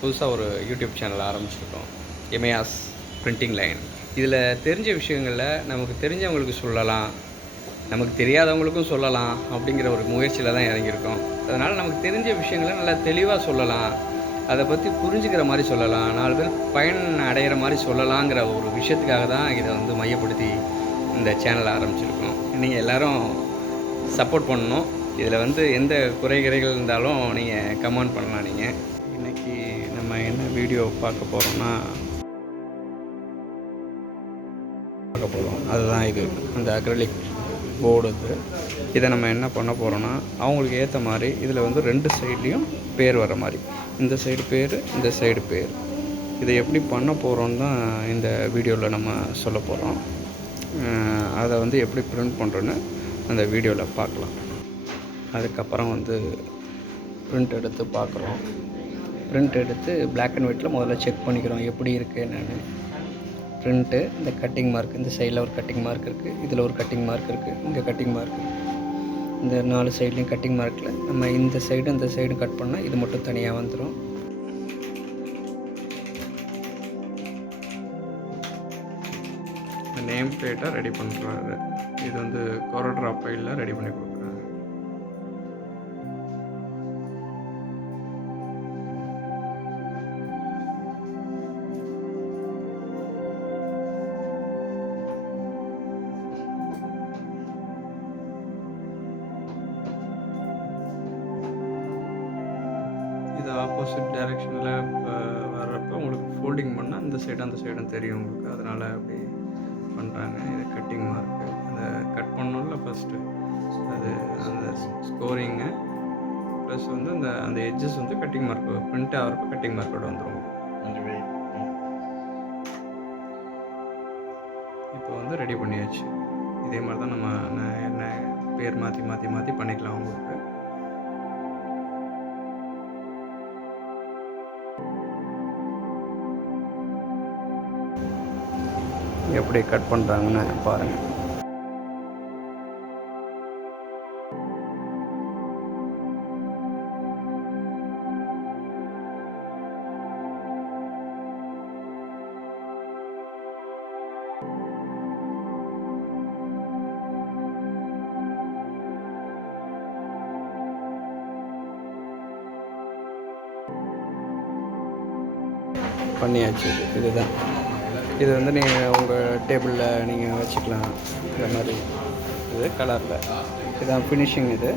புதுசாக ஒரு YouTube channel ஆரம்பிச்சிருக்கோம். எமயாஸ் பிரிண்டிங் லைன். இதில் தெரிஞ்ச விஷயங்களில் நமக்கு தெரிஞ்சவங்களுக்கு சொல்லலாம், நமக்கு தெரியாதவங்களுக்கும் சொல்லலாம் அப்படிங்கிற ஒரு முயற்சியில் தான் இறங்கியிருக்கோம். அதனால் நமக்கு தெரிஞ்ச விஷயங்களை நல்லா தெளிவாக சொல்லலாம், அதை பற்றி புரிஞ்சுக்கிற மாதிரி சொல்லலாம், 4 பேர் பயன் அடைகிற மாதிரி சொல்லலாங்கிற ஒரு விஷயத்துக்காக தான் இதை வந்து மையப்படுத்தி இந்த சேனலை ஆரம்பிச்சிருக்கோம். நீங்கள் எல்லோரும் சப்போர்ட் பண்ணணும். இதில் வந்து எந்த குறைகள் இருந்தாலும் நீங்கள் கமெண்ட் பண்ணலாம். நீங்கள் இன்றைக்கி நம்ம என்ன வீடியோ பார்க்க போகிறோம்னா அதுதான் இது, அந்த அக்ரிலிக் போர்டு. இதை நம்ம என்ன பண்ண போகிறோன்னா, அவங்களுக்கு ஏற்ற மாதிரி இதில் வந்து 2 சைட்லேயும் பேர் வர மாதிரி, இந்த சைடு பேர், இந்த சைடு பேர். இதை எப்படி பண்ண போகிறோன்னு தான் இந்த வீடியோவில் நம்ம சொல்ல போகிறோம். அதை வந்து எப்படி பிரிண்ட் பண்ணுறோன்னு அந்த வீடியோவில் பார்க்கலாம். அதுக்கப்புறம் வந்து பிரிண்ட் எடுத்து பார்க்குறோம். பிரிண்ட் எடுத்து பிளாக் அண்ட் ஒயிட்டில் முதல்ல செக் பண்ணிக்கிறோம் எப்படி இருக்குது என்னென்னு. பிரிண்ட்டு, இந்த கட்டிங் மார்க், இந்த சைடில் ஒரு கட்டிங் மார்க் இருக்குது, இதில் ஒரு கட்டிங் மார்க் இருக்குது, இங்கே கட்டிங் மார்க் இருக்குது. இந்த 4 சைட்லேயும் கட்டிங் மார்க்கில் நம்ம இந்த சைடு இந்த சைடு கட் பண்ணால் இது மட்டும் தனியாக வந்துடும். நேம் பிளேட்டாக ரெடி பண்ணுறாரு. இது வந்து கோரோட்ராப் ஃபைலில் ரெடி பண்ணி கொடுக்குறாங்க. இது ஆப்போசிட் டைரெக்ஷனில் வர்றப்போ உங்களுக்கு ஃபோல்டிங் பண்ணால் இந்த சைடு அந்த சைடும் தெரியும் உங்களுக்கு. அதனால் அப்படி பண்ணுறாங்க. இது கட்டிங் மார்க்கு. அதை கட் பண்ணோம்ல ஃபஸ்ட்டு, அது அந்த ஸ்கோரிங்கு ப்ளஸ் வந்து அந்த எட்ஜஸ் வந்து கட்டிங் மார்க் பிரிண்ட் ஆகிறப்போ கட்டிங் மார்க்கோட வந்துடும். இப்போ வந்து ரெடி பண்ணியாச்சு. இதே மாதிரி தான் நம்ம என்ன பேர் மாற்றி மாற்றி மாற்றி பண்ணிக்கலாம் உங்களுக்கு. எப்படி கட் பண்ணுறாங்கன்னு பாருங்கள். பண்ணியாச்சு. இதுதான், இது வந்து நீங்கள் உங்கள் டேபிளில் நீங்கள் வச்சுக்கலாம். இந்த மாதிரி இது கலரில் இதுதான் ஃபினிஷிங். இது